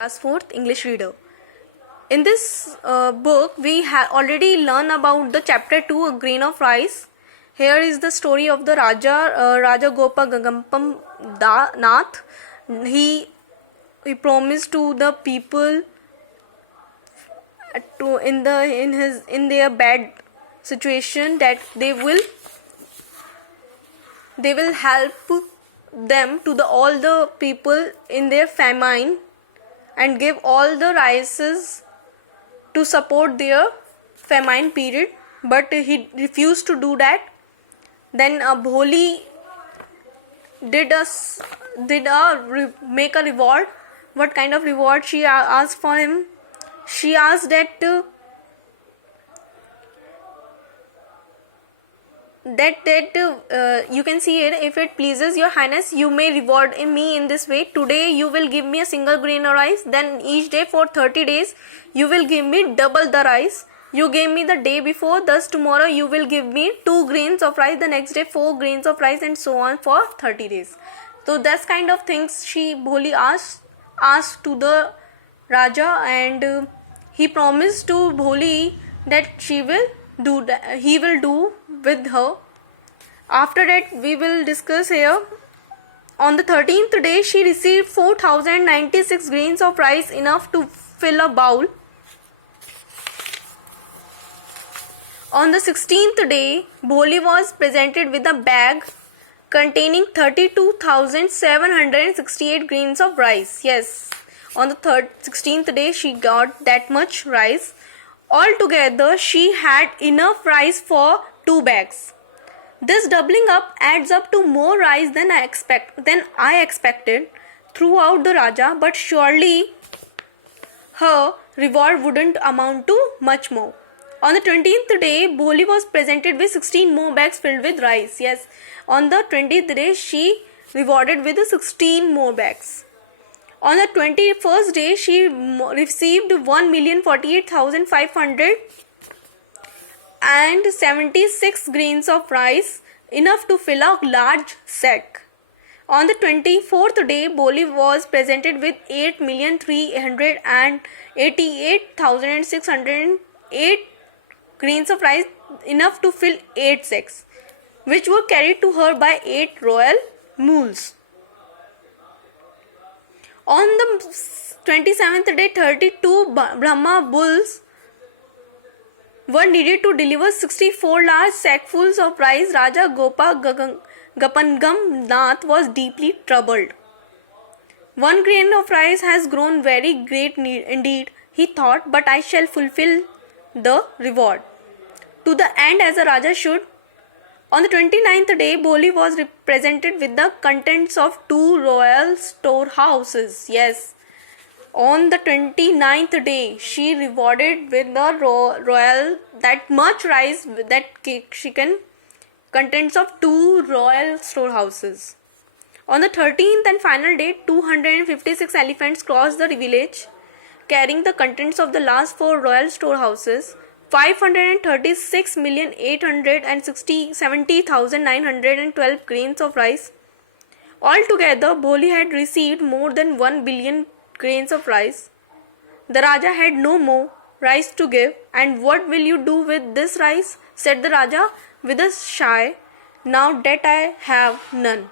Class 4th English Reader. In this book, we have already learned about the chapter 2, A Grain of Rice. Here is the story of the Raja Gopa Gagampam Nath. He promised to the people in their bad situation that they will help them to all the people in their famine and give all the rices to support their famine period, but he refused to do that. Then Bholi make a reward. What kind of reward she asked for him? She asked that you can see it. If it pleases your highness, you may reward me in this way. Today you will give me a single grain of rice, then each day for 30 days you will give me double the rice you gave me the day before. Thus tomorrow you will give me 2 grains of rice, the next day 4 grains of rice, and so on for 30 days. So that's kind of things Bholi asked to the Raja, and he promised to Bholi that he will do with her. After that, we will discuss here. On the 13th day, she received 4096 grains of rice, enough to fill a bowl. On the 16th day, Bholi was presented with a bag containing 32,768 grains of rice. Yes, on the 16th day, she got that much rice. Altogether, she had enough rice for 2 bags. This doubling up adds up to more rice than I expected throughout the Raja, but surely her reward wouldn't amount to much more. On the 20th day, Bholi was presented with 16 more bags filled with rice. Yes, on the 20th day, she rewarded with 16 more bags. On the 21st day, she received 1,48,576 grains of rice, enough to fill a large sack. On the 24th day, Bholi was presented with 8,388,608 grains of rice, enough to fill 8 sacks, which were carried to her by 8 royal mules. On the 27th day, 32 Brahma bulls were needed to deliver 64 large sackfuls of rice. Raja Gopa Gapangam Nath was deeply troubled. 1 grain of rice has grown very great indeed, he thought, but I shall fulfill the reward to the end as a Raja should. On the 29th day, Bholi was presented with the contents of 2 royal storehouses. Yes, on the 29th day, she rewarded with the royal that much rice that she can contents of 2 royal storehouses. On the 13th and final day, 256 elephants crossed the village, carrying the contents of the last 4 royal storehouses. 536,870,912 grains of rice. Altogether, Bholi had received more than 1 billion grains of rice. The Raja had no more rice to give. And what will you do with this rice? Said the Raja with a sigh. Now that I have none.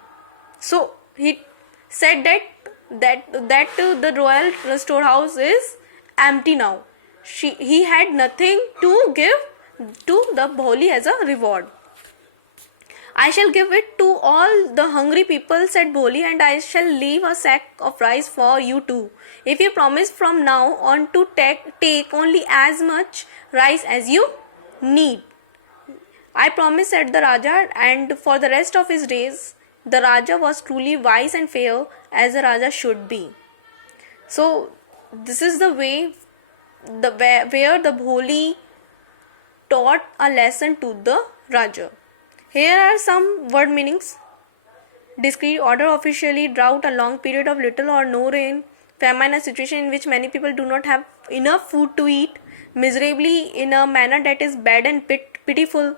So he said that the royal storehouse is empty now. He had nothing to give to the Bholi as a reward. I shall give it to all the hungry people, said Bholi, and I shall leave a sack of rice for you too, if you promise from now on to take only as much rice as you need. I promise, said the Raja, and for the rest of his days, the Raja was truly wise and fair, as a Raja should be. So, this is the way where the Bholi taught a lesson to the Raja. Here are some word meanings. Discrete order, officially. Drought, a long period of little or no rain. Famine, a situation in which many people do not have enough food to eat. Miserably, in a manner that is bad and pitiful.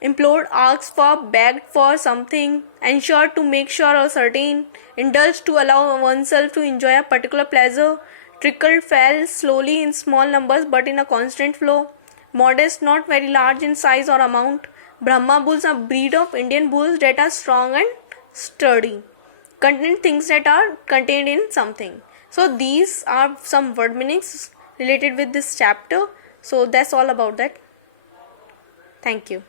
Implored, asked for, begged for something. Ensured, to make sure or certain. Indulged, to allow oneself to enjoy a particular pleasure. Trickled fell slowly in small numbers but in a constant flow. Modest, not very large in size or amount. Brahma bulls are a breed of Indian bulls that are strong and sturdy. Contain things that are contained in something. So these are some word meanings related with this chapter. So that's all about that. Thank you.